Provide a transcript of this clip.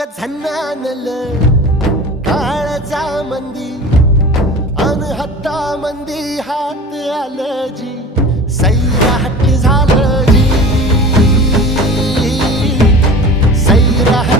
ग झन्नानल काळजा मंदी अन हत्ता मंदी हात आलं जी सैराट झालं जी सैराट